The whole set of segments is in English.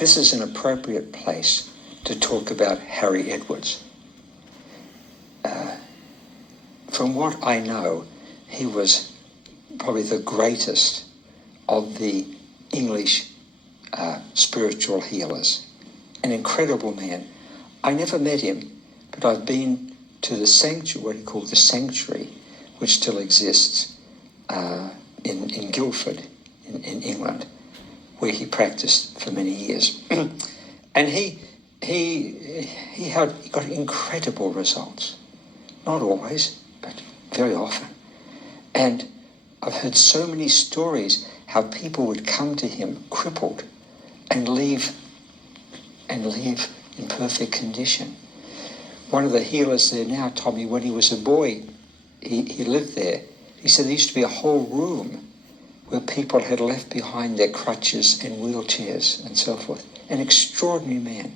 this is an appropriate place to talk about Harry Edwards. From what I know, he was probably the greatest of the English spiritual healers. An incredible man. I never met him, but I've been to the sanctuary, what he called the sanctuary, which still exists in Guildford, in England, where he practiced for many years. And he got incredible results. Not always, but very often. And I've heard so many stories how people would come to him crippled and leave in perfect condition. One of the healers there now told me when he was a boy, he lived there. He said there used to be a whole room where people had left behind their crutches and wheelchairs and so forth. An extraordinary man.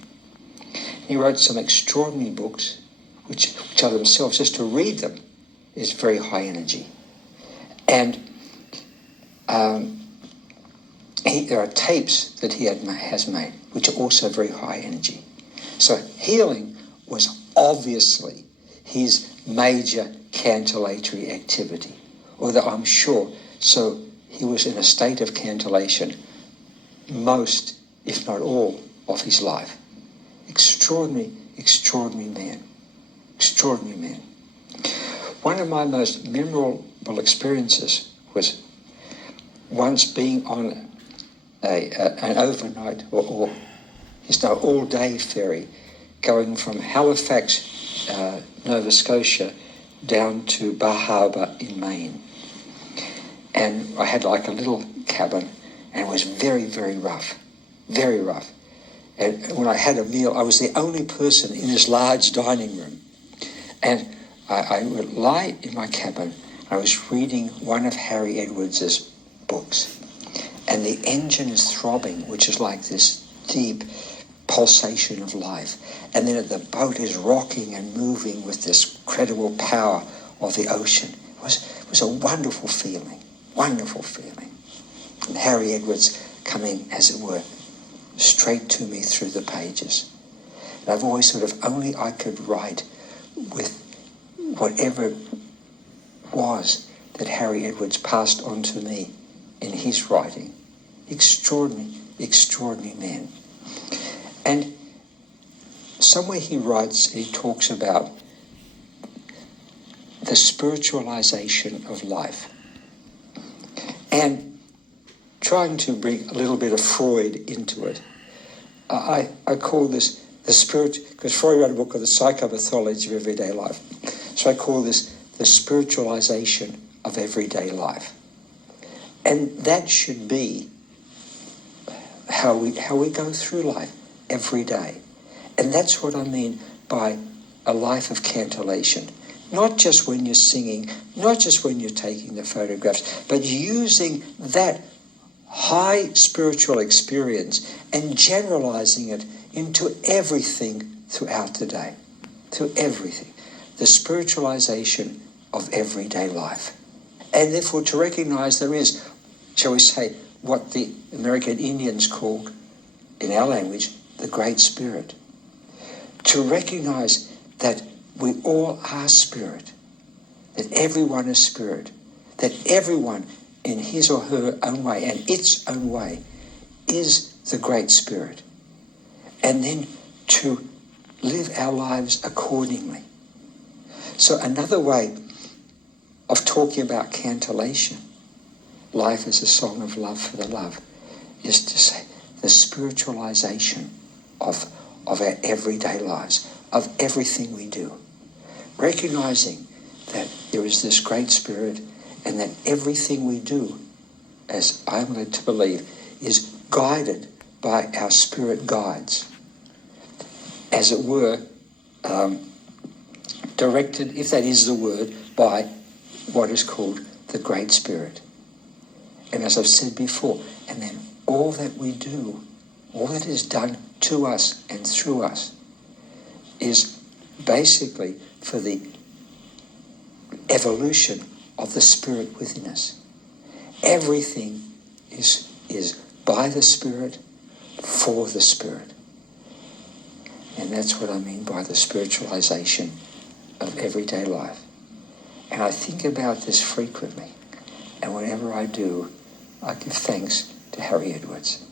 He wrote some extraordinary books, which are themselves, just to read them is very high energy. And there are tapes that he has made, which are also very high energy. So healing was obviously his major cantillatory activity, although I'm sure, so he was in a state of cantillation most, if not all, of his life. Extraordinary, extraordinary man. Extraordinary man. One of my most memorable experiences was once being on an overnight or all-day ferry going from Halifax, Nova Scotia, down to Bar Harbor in Maine. And I had like a little cabin, and it was very, very rough, very rough. And when I had a meal, I was the only person in this large dining room. And I would lie in my cabin. I was reading one of Harry Edwards' books. And the engine is throbbing, which is like this deep pulsation of life. And then the boat is rocking and moving with this incredible power of the ocean. It was a wonderful feeling, wonderful feeling. And Harry Edwards coming, as it were, straight to me through the pages. And I've always thought if only I could write with whatever it was that Harry Edwards passed on to me in his writing. Extraordinary, extraordinary man. And somewhere he writes, he talks about the spiritualization of life. And trying to bring a little bit of Freud into it, I call this the spirit, because Freud wrote a book called The Psychopathology of Everyday Life. So I call this the spiritualization of everyday life. And that should be how we go through life every day. And that's what I mean by a life of cantillation. Not just when you're singing, not just when you're taking the photographs, but using that high spiritual experience and generalizing it into everything throughout the day. Through everything. The spiritualization of everyday life. And therefore to recognize there is, shall we say, what the American Indians called, in our language, the Great Spirit. To recognize that we all are spirit, that everyone is spirit, that everyone in his or her own way and its own way is the Great Spirit. And then to live our lives accordingly. So another way of talking about cantillation, life is a song of love for the love, is to say the spiritualization of our everyday lives, of everything we do. Recognizing that there is this Great Spirit and that everything we do, as I'm led to believe, is guided by our spirit guides. As it were, directed, if that is the word, by what is called the Great Spirit. And as I've said before, and then all that we do, all that is done to us and through us, is basically for the evolution of the Spirit within us. Everything is by the Spirit, for the Spirit. And that's what I mean by the spiritualization of everyday life. And I think about this frequently. And whenever I do, I give thanks to Harry Edwards.